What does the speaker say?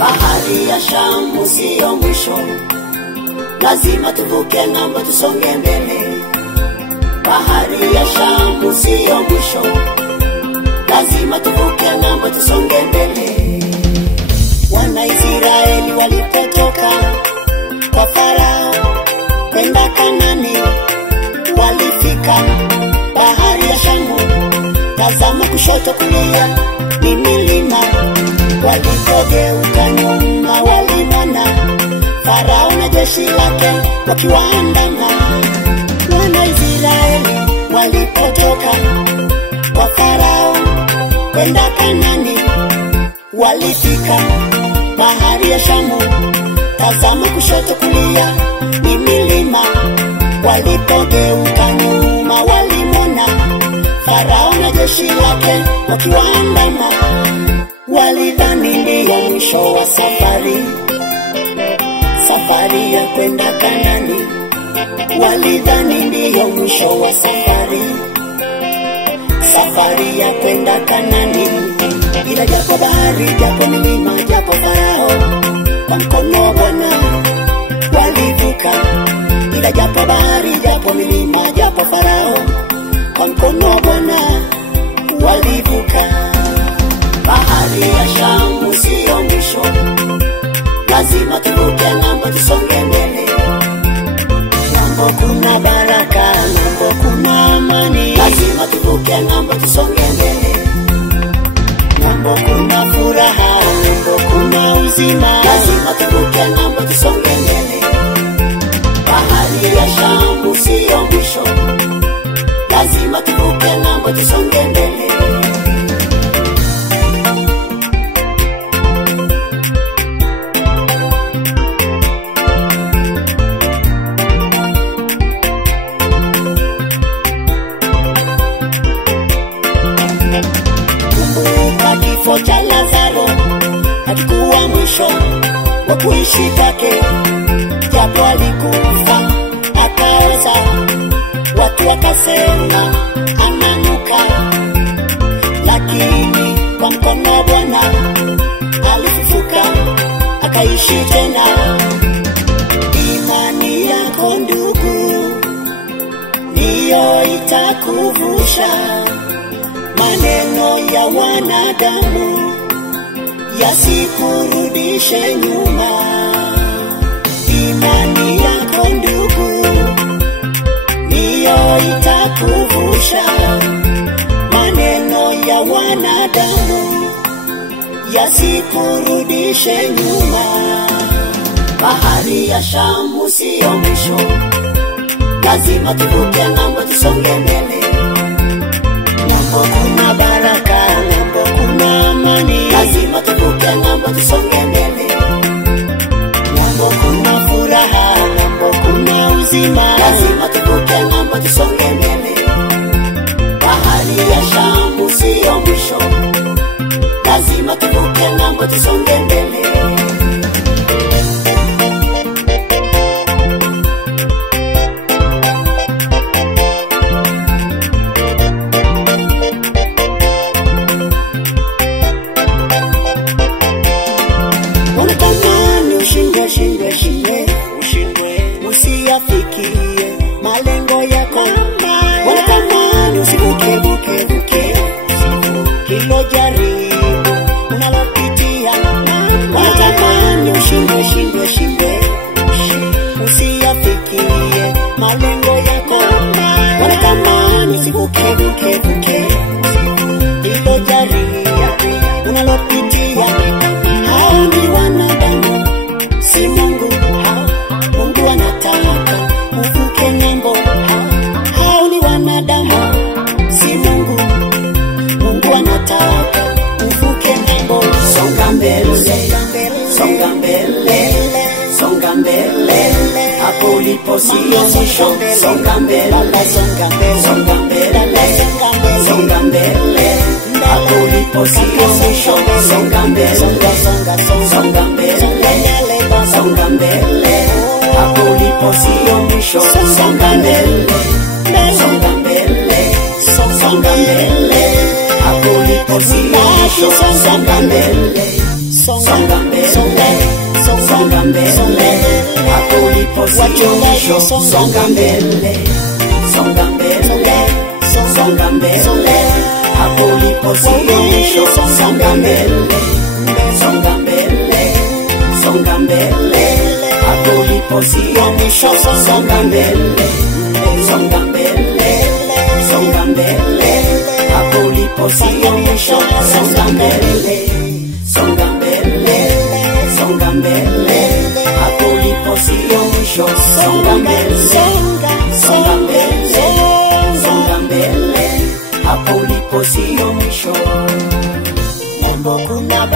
Bahari ya Shamu sio mwisho, lazima tuvuke ng'ambo tusonge mbele. Bahari ya Shamu sio mwisho, lazima tuvuke ng'ambo tusonge mbele. Wana Israeli walipotoka kwa Farao kwenda Kanani, walifika bahari ya Shamu. Tazama kushoto kulia ni milima, walipogeuka nyuma walimwona Farao na jeshi lake wakiwaandama. Wana Israeli walipotoka kwa Farao kwenda Kanani, walifika bahari ya Shamu. Tazama kushoto kulia ni milima, walipogeuka nyuma walimwona Farao na jeshi lake wakiwaandama. Walidhani ndiyo mwisho wa safari, safari ya kwenda Kanani. Walidhani ndiyo mwisho wa safari, safari ya kwenda Kanani. Ila japo bahari, japo milima, japo Farao, kwa mkono wa Bwana walivuka. Ila japo bahari, japo milima, japo Farao, kwa mkono wa Bwana walivuka. Bahari ya Shamu sio mwisho, lazima tuvuke ng'ambo tusonge mbele. Ng'ambo kuna baraka, ng'ambo kuna amani, lazima tuvuke ng'ambo tusonge mbele. Ng'ambo kuna furaha, ng'ambo kuna uzima, lazima tuvuke ng'ambo tusonge mbele. Bahari ya Shamu sio mwisho, lazima tuvuke ng'ambo tusonge mbele. Kifo cha Lazaro hakikuwa mwisho wa kuishi kwake, japo alikufa akaoza. Watu wakasema ananuka, lakini kwa mkono wa Bwana alifufuka akaishi tena. Imani yako ndugu ndiyo itakuvusha maneno ya wanadamu yasikurudishe nyuma. Imani yako ndugu ndiyo itakuvusha maneno ya wanadamu yasikurudishe nyuma. Bahari ya Shamu sio mwisho, lazima tuvuke ng'ambo tusonge mbele. Ng'ambo kuna baraka, ng'ambo kuna amani, lazima tuvuke ng'ambo tusonge mbele. Ng'ambo kuna furaha, ng'ambo kuna uzima, lazima tuvuke ng'ambo tusonge mbele. Bahari ya Shamu sio mwisho, lazima tuvuke ng'ambo tusonge mbele. Usiyafikie malengo yako, wanatamani usivuke kilo jaribu unalopitia. Wanatamani ushinde, usiyafikie malengo yako, wanatamani usivuke kilo jaribu unalopitia. Hao ni wanadamu, si Mungu. Mungu anataka uvuke ng'ambo. Hao ni wanadamu, si Mungu. Mungu anataka uvuke ng'ambo. Songa mbele, songa mbele, songa mbele. Hapo ulipo sio mwisho. Songa mbele, songa mbele, songa mbele. Hapo ulipo sio mwisho. Songa mbele, songa mbele, songa mbele. Hapo ulipo sio mwisho. Songa mbele, songa mbele, songa mbele. Hapo ulipo sio mwisho. Songa mbele, songa mbele. songa mbele, hapo ulipo sio mwisho. Songa mbele, songa mbele, songa mbele, hapo ulipo sio mwisho. Songa mbele, songa mbele, songa mbele, hapo ulipo sio mwisho. Songa mbele, songa mbele, songa mbele, hapo ulipo sio mwisho. Songa mbele, songa mbele, songa mbele, hapo ulipo sio mwisho. Songa mbele, songa mbele, songa mbele, hapo ulipo sio mwisho. Mambo kuna